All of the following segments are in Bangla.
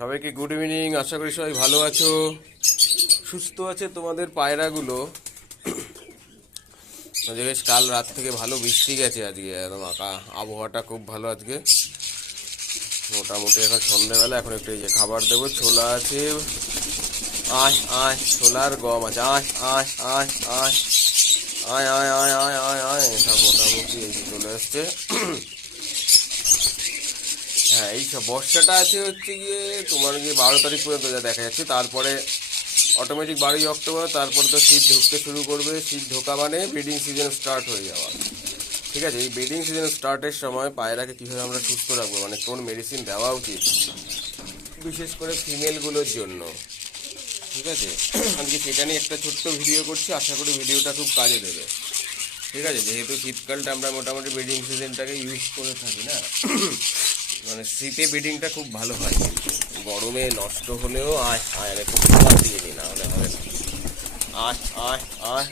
সবাইকে গুড ইভিনিং। আশা করি সবাই ভালো আছো, সুস্থ আছে তোমাদের পায়রাগুলো। বেশ কাল রাত থেকে ভালো বৃষ্টি গেছে, আজকে একদম আবহাওয়াটা খুব ভালো আজকে। মোটামুটি এখন সন্ধ্যেবেলা, এখন একটু এই যে খাবার দেবো। ছোলা আছে, আয় আয়, ছোলার গম আছে, আয় আয় আয় আয় আয় আয় আয় আয় আয় আয়, সব মোটামুটি এই যে চলে আসছে। হ্যাঁ, এই সব বর্ষাটা আছে হচ্ছে গিয়ে তোমার গিয়ে 12 তারিখ পর্যন্ত যা দেখা যাচ্ছে, তারপরে অটোমেটিক 12 অক্টোবর, তারপরে তো শীত ঢুকতে শুরু করবে। শীত ঢোকা মানে ব্রিডিং সিজন স্টার্ট হয়ে যাওয়া। ঠিক আছে, এই ব্রিডিং সিজন স্টার্টের সময় পায়রাকে কীভাবে আমরা সুস্থ রাখবো, মানে কোন মেডিসিন দেওয়া উচিত, বিশেষ করে ফিমেলগুলোর জন্য। ঠিক আছে, আজকে সেটা নিয়ে একটা ছোট্ট ভিডিও করছি, আশা করি ভিডিওটা খুব কাজে দেবে। ঠিক আছে, যেহেতু শীতকালটা আমরা মোটামুটি ব্রিডিং সিজনটাকে ইউজ করে থাকি না, মানে শীতে ব্রিডিংটা খুব ভালো হয়, গরমে নষ্ট হলেও আয় আয় একটু খাবার দিয়ে নি, না হলে হবে না। আয় আয় আয়।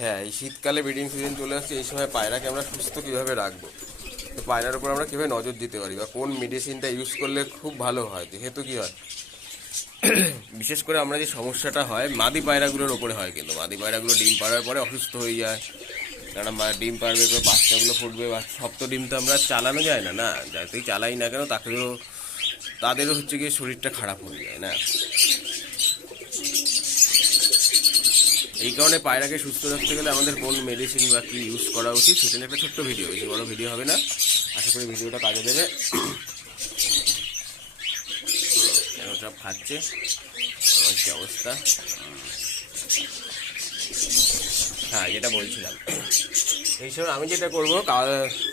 হ্যাঁ, এই শীতকালে ব্রিডিং সিজন চলে আসছে, এই সময় পায়রাকে আমরা সুস্থ কীভাবে রাখবো, তো পায়রার উপর আমরা কীভাবে নজর দিতে পারি, বা কোন মেডিসিনটা ইউজ করলে খুব ভালো হয়। যেহেতু কী হয়, বিশেষ করে আমরা যে সমস্যাটা হয় মাদি পায়রাগুলোর ওপরে হয়, কিন্তু মাদি পায়রাগুলো ডিম পাড়ার পরে অসুস্থ হয়ে যায়। কারণ ডিম পাড়বে, বাচ্চাগুলো ফুটবে, বা সব তো ডিম তো আমরা চালানো যায় না, না যাতেই চালাই না কেন তাদেরও হচ্ছে গিয়ে শরীরটা খারাপ হয়ে যায় না। এই কারণে পায়রাকে সুস্থ রাখতে গেলে আমাদের কোন মেডিসিন বা কী ইউজ করা উচিত, সেটা নিয়ে একটা ছোট্ট ভিডিও, বেশি বড় ভিডিও হবে না, আশা করি ভিডিওটা কাজে দেবে। এখন সব খাচ্ছে, কি অবস্থা। হ্যাঁ, যেটা বলছিলাম, এই সময় আমি যেটা করবো,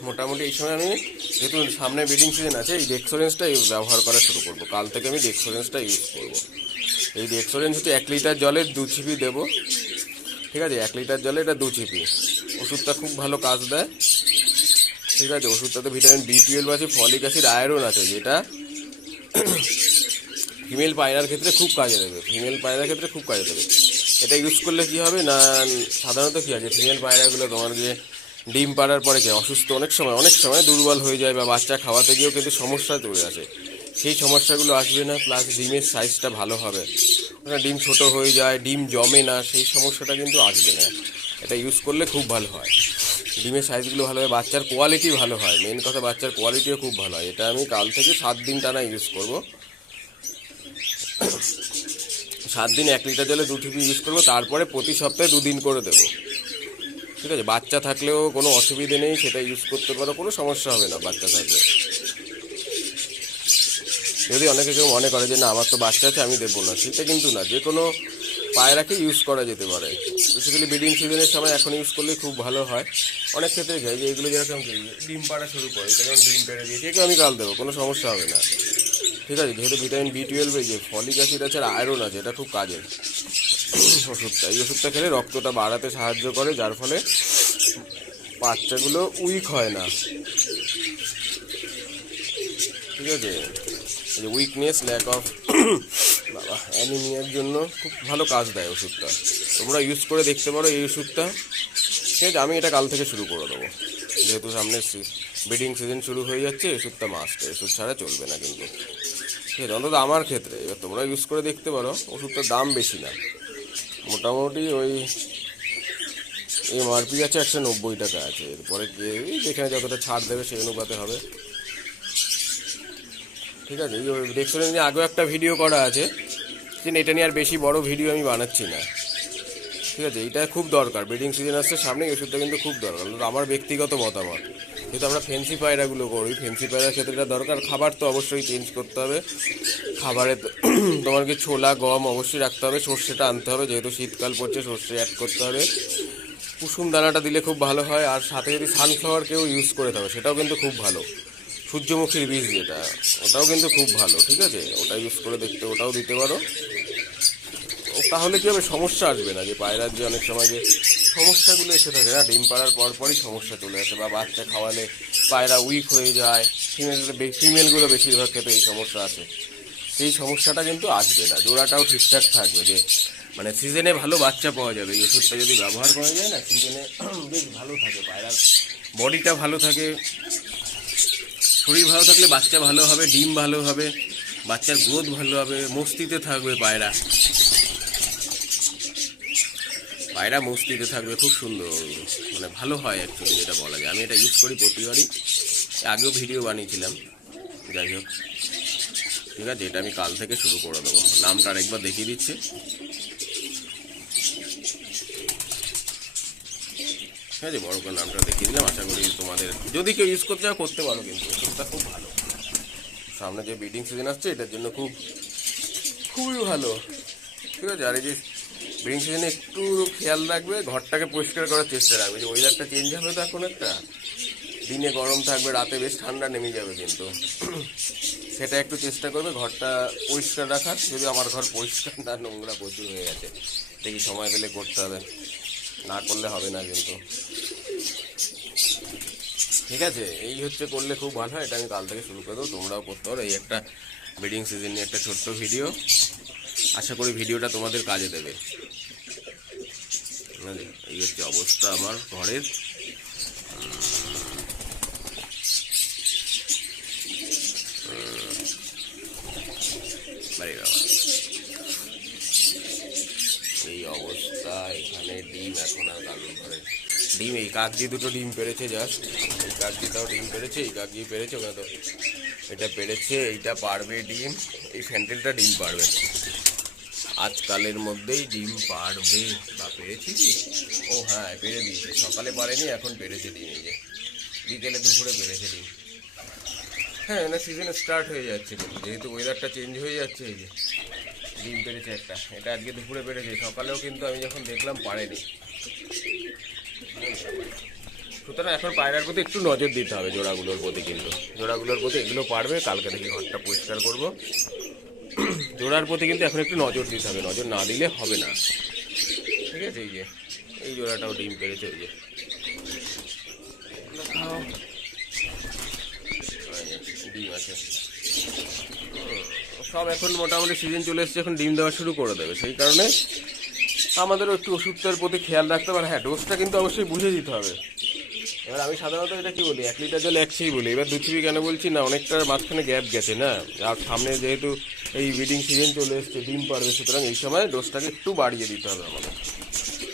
মোটামুটি এই সময় আমি, যেহেতু সামনে ব্রিডিং সিজন আছে, এই ডেক্সোরেন্সটা ব্যবহার করা শুরু করবো। কাল থেকে আমি ডেক্সোরেন্সটা ইউজ করবো। এই ডেক্সোরেন্স হচ্ছে 1 লিটার জলে 2 চিপি দেবো। ঠিক আছে, 1 লিটার জলে এটা 2 চিপি। ওষুধটা খুব ভালো কাজ দেয়। ঠিক আছে, ওষুধটাতে ভিটামিন B12 আছে, ফলিক অ্যাসিড, আয়রন আছে, যেটা ফিমেল পায়রার ক্ষেত্রে খুব কাজে দেবে। এটা ইউজ করলে কি হবে না, সাধারণত কী আছে, ফিমেল পায়রাগুলো তোমার যে ডিম পাড়ার পরে কি অসুস্থ, অনেক সময় দুর্বল হয়ে যায়, বা বাচ্চা খাওয়াতে গিয়েও কিন্তু সমস্যা চলে আসে। সেই সমস্যাগুলো আসবে না, প্লাস ডিমের সাইজটা ভালো হবে, ডিম ছোট হয়ে যায়, ডিম জমে না, সেই সমস্যাটা কিন্তু আসবে না। এটা ইউজ করলে খুব ভালো হয়, ডিমের সাইজগুলো ভালো হয়, বাচ্চার কোয়ালিটি ভালো হয়, মেন কথা বাচ্চার কোয়ালিটিও খুব ভালো হয়। এটা আমি কাল থেকে 7 দিন টানা ইউজ করবো। 7 দিন 1 লিটার জলে 2 টিপি ইউজ করবো, তারপরে প্রতি সপ্তাহে 2 দিন করে দেবো। ঠিক আছে, বাচ্চা থাকলেও কোনো অসুবিধে নেই, সেটা ইউজ করতে পারো, কোনো সমস্যা হবে না বাচ্চা থাকলে। যদি অনেকে কেউ মনে করে যে না আমার তো বাচ্চা আছে আমি দেবো না, সেটা কিন্তু না, যে কোনো পায়রাকে ইউজ করা যেতে পারে। বেসিক্যালি ব্রিডিং সিজনের সময় এখন ইউজ করলে খুব ভালো হয়। অনেক ক্ষেত্রে যায় যে এগুলো যেরকম ডিম পাড়া শুরু করে, এটা যেমন ডিম পেড়ে দিয়েছে, একে আমি কাল দেবো, কোনো সমস্যা হবে না। ঠিক আছে, যেহেতু ভিটামিন B12, এই যে ফলিক অ্যাসিড আছে আর আয়রন আছে, এটা খুব কাজের ওষুধটা। এই ওষুধটা খেলে রক্তটা বাড়াতে সাহায্য করে, যার ফলে বাচ্চাগুলো উইক হয় না। ঠিক আছে, এই যে উইকনেস, ল্যাক অফ বাবা অ্যানিমিয়ার জন্য খুব ভালো কাজ দেয় ওষুধটা। তোমরা ইউজ করে দেখতে পারো এই ওষুধটা। ঠিক আছে, আমি এটা কাল থেকে শুরু করে দেবো, যেহেতু সামনে ব্রিডিং সিজন শুরু হয়ে যাচ্ছে। ওষুধটা মাস্ট, ওষুধ ছাড়া চলবে না কিন্তু। ঠিক আছে, অন্তত আমার ক্ষেত্রে। এবার তোমরা ইউজ করে দেখতে পারো, ওষুধটার দাম বেশি না, মোটামুটি ওই MRP আছে 190 টাকা আছে। এরপরে যেখানে যতটা ছাড় দেবে সেই অনুপাতে হবে। ঠিক আছে, এই ডেক্সোরেন্স নিয়ে আগেও একটা ভিডিও করা আছে, কিন্তু এটা নিয়ে আর বেশি বড় ভিডিও আমি বানাচ্ছি না। ঠিক আছে, এটা খুব দরকার, ব্রিডিং সিজন আসছে সামনে, এই ওষুধটা কিন্তু খুব দরকার। আমার ব্যক্তিগত মতামত, যেহেতু আমরা ফেন্সি পায়রাগুলো করি, ফেন্সি পায়রার ক্ষেত্রে এটা দরকার। খাবার তো অবশ্যই চেঞ্জ করতে হবে, খাবারে তোমার কি ছোলা গম অবশ্যই রাখতে হবে, সর্ষেটা আনতে হবে, যেহেতু শীতকাল পড়ছে সর্ষে অ্যাড করতে হবে, কুসুম দানাটা দিলে খুব ভালো হয়। আর সাথে যদি সানফ্লাওয়ার কেউ ইউজ করে থাকে সেটাও কিন্তু খুব ভালো, সূর্যমুখীর বীজ যেটা, ওটাও কিন্তু খুব ভালো। ঠিক আছে, ওটা ইউজ করে দেখতে, ওটাও দিতে পারো। তাহলে কী হবে, সমস্যা আসবে না। যে পায়রার যে অনেক সময় যে সমস্যাগুলো এসে থাকে না, ডিম পাড়ার পরপরই সমস্যা চলে আসে, বা বাচ্চা খাওয়ালে পায়রা উইক হয়ে যায়, ফিমেলগুলো বেশিরভাগ ক্ষেত্রে এই সমস্যা আছে, সেই সমস্যাটা কিন্তু আসবে না। জোড়াটাও ঠিকঠাক থাকবে, যে মানে সিজনে ভালো বাচ্চা পাওয়া যাবে। এই ওষুধটা যদি ব্যবহার করা যায় না, সিজনে বেশ ভালো থাকে, পায়রার বডিটা ভালো থাকে, শরীর ভালো থাকলে বাচ্চা ভালো হবে, ডিম ভালো হবে, বাচ্চার গ্রোথ ভালো হবে, মস্তিতে থাকবে পায়রা। পায়রা মস্তিতে থাকবে, খুব সুন্দর, মানে ভালো হয় অ্যাকচুয়ালি, যেটা বলা যায়। আমি এটা ইউজ করি প্রতিবারই, আগেও ভিডিও বানিয়েছিলাম। যাই হোক, ঠিক আছে, এটা আমি কাল থেকে শুরু করে দেবো। নামটা আরেকবার দেখিয়ে দিচ্ছি। ঠিক আছে, বড় করে নামটা দেখিয়ে দিলাম। আশা করি তোমাদের যদি কেউ ইউজ করতে চাও করতে পারো, কিন্তু ওষুধটা খুব ভালো। সামনে যে ব্রিডিং সিজন আসছে এটার জন্য খুবই ভালো। ঠিক আছে, আর এই যে ব্রিডিং সিজনে একটু খেয়াল রাখবে, ঘরটাকে পরিষ্কার করার চেষ্টা রাখবে। যে ওয়েদারটা চেঞ্জ হবে তো এখন, একটা দিনে গরম থাকবে, রাতে বেশ ঠান্ডা নেমে যাবে, কিন্তু সেটা একটু চেষ্টা করবে ঘরটা পরিষ্কার রাখার। যদি আমার ঘর পরিষ্কার না, নোংরা প্রচুর হয়ে গেছে, দেখি সময় পেলে করতে হবে, না করলে হবে না কিন্তু। ঠিক আছে, এই হচ্ছে করলে খুব ভালো হয়। এটা আমি কাল থেকে শুরু করে দেবো, তোমরাও করতে পারো। এই একটা ব্রিডিং সিজন নিয়ে একটা ছোট্ট ভিডিও, আশা করি ভিডিওটা তোমাদের কাজে দেবে। এই হচ্ছে অবস্থা আমার ঘরের। বাড়ি বাবা, এই অবস্থা। এখানে ডিম এখন আর কালুর ঘরে ডিম, এই কাকজি দুটো ডিম পেড়েছে, জাস্ট এই কাকজিটাও ডিম পেড়েছে, এই কাকজি পেড়েছে, ওখানে তো এটা পেড়েছে, এইটা পারবে ডিম, এই ফ্যান্টেলটা ডিম পারবে আজকালের মধ্যেই, ডিম পারবে। বা পেরেছি কি? ও হ্যাঁ, পেরে দিয়েছে, সকালে পারেনি, এখন পেরেছে ডিম। এই যে বিকেলে দুপুরে পেরেছে ডিম। হ্যাঁ, না সিজন স্টার্ট হয়ে যাচ্ছে, কিন্তু যেহেতু ওয়েদারটা চেঞ্জ হয়ে যাচ্ছে, এই যে ডিম পেরেছে একটা, এটা আজকে দুপুরে পেরেছে, সকালেও কিন্তু আমি যখন দেখলাম পারেনি। সুতরাং এখন পায়রার প্রতি একটু নজর দিতে হবে, জোড়াগুলোর প্রতি, কিন্তু জোড়াগুলোর প্রতি এগুলো পারবে। কালকে থেকে ঘরটা পরিষ্কার করবো। জোড়ার প্রতি কিন্তু এখন একটু নজর দিতে হবে, নজর না দিলে হবে না। ঠিক আছে, এই যে এই জোড়াটাও ডিম পেরেছে, ওই যে ডিম আছে সব। এখন মোটামুটি সিজন চলে এসেছে, এখন ডিম দেওয়া শুরু করে দেবে। সেই কারণে আমাদেরও একটু ওষুধটার প্রতি খেয়াল রাখতে হবে। হ্যাঁ, ডোজটা কিন্তু অবশ্যই বুঝে দিতে হবে। এবার আমি সাধারণত এটা কি বলি, 1 লিটার জল 1 ছিপি বলি। এবার 2 ছিপি কেন বলছি না, অনেকটা মাঝখানে গ্যাপ গেছে না, আর সামনে যেহেতু এই ব্রিডিং সিজন চলে এসছে, ডিম পারবে, সুতরাং এই সময় ডোজটাকে একটু বাড়িয়ে দিতে হবে আমাদের।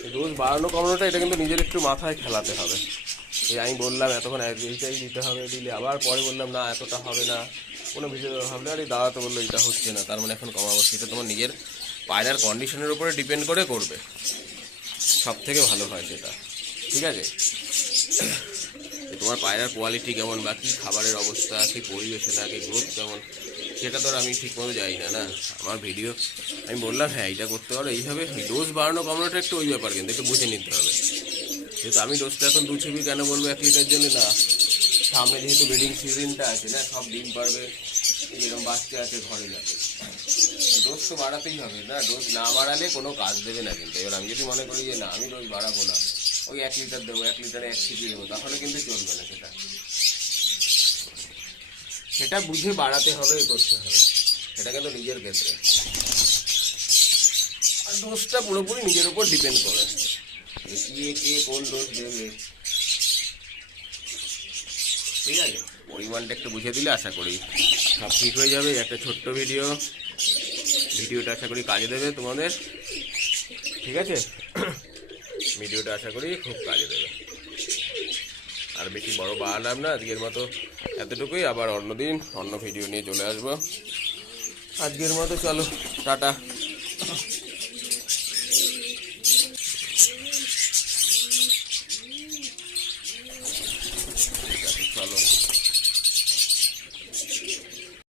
এই ডোজ বাড়ানো কমানোটা এটা কিন্তু নিজের একটু মাথায় খেলাতে হবে। এই আমি বললাম এতক্ষণ এইটাই দিতে হবে, দিলে আবার পরে বললাম না এতটা হবে না, কোনো ভিডিও ভাবলে আর এই দাদা তো বললো এটা হচ্ছে না, তার মানে এখন কমাবো। সেটা তোমার নিজের পায়রার কন্ডিশনের উপরে ডিপেন্ড করে করবে, সব থেকে ভালো হয় সেটা। ঠিক আছে, তোমার পায়রার কোয়ালিটি কেমন, বা কী খাবারের অবস্থা, কী পরিবেশে থাকে, গ্রোথ কেমন, সেটা তো আর আমি ঠিকমতো যাই না। না, আমার ভিডিও আমি বললাম হ্যাঁ এইটা করতে পারো, এইভাবে ডোজ বাড়ানো কমানোটা একটু ওই ব্যাপার, কিন্তু একটু বুঝে নিতে হবে। যেহেতু আমি ডোজটা এখন 2 ছিপি কেন বলবো 1 লিটার জন্য, না সামনে যেহেতু ব্রিডিং সিজনটা আছে, না সব ডিম পারবে, যেরকম বাচ্চা আছে ঘরে যাবে, ডোজ তো বাড়াতেই হবে। না, ডোজ না বাড়ালে কোনো কাজ দেবে না কিন্তু। এবার আমি যদি মনে করি যে না আমি ডোজ বাড়াবো না, ওই 1 লিটার দেবো, 1 লিটারে 1 ছিপি দেবো, তাহলে কিন্তু চলবে না। সেটা বুঝে বাড়াতে হবে, করতে হবে, সেটা কিন্তু নিজের ক্ষেত্রে। আর ডোজটা পুরোপুরি নিজের উপর ডিপেন্ড করে, কে কোন ডোজ দেবে। ঠিক আছে, পরিমাণটা একটু বুঝে দিলে আশা করি সব ঠিক হয়ে যাবে। একটা ছোট্ট ভিডিওটা আশা করি কাজে দেবে তোমাদের। ঠিক আছে, ভিডিওটা আশা করি খুব কাজে দেবে। আর বেশি বড় বাড়ালাম না, আজকের মতো এতটুকুই। আবার অন্যদিন অন্য ভিডিও নিয়ে চলে আসবো। আজকের মতো চলো, টাটা।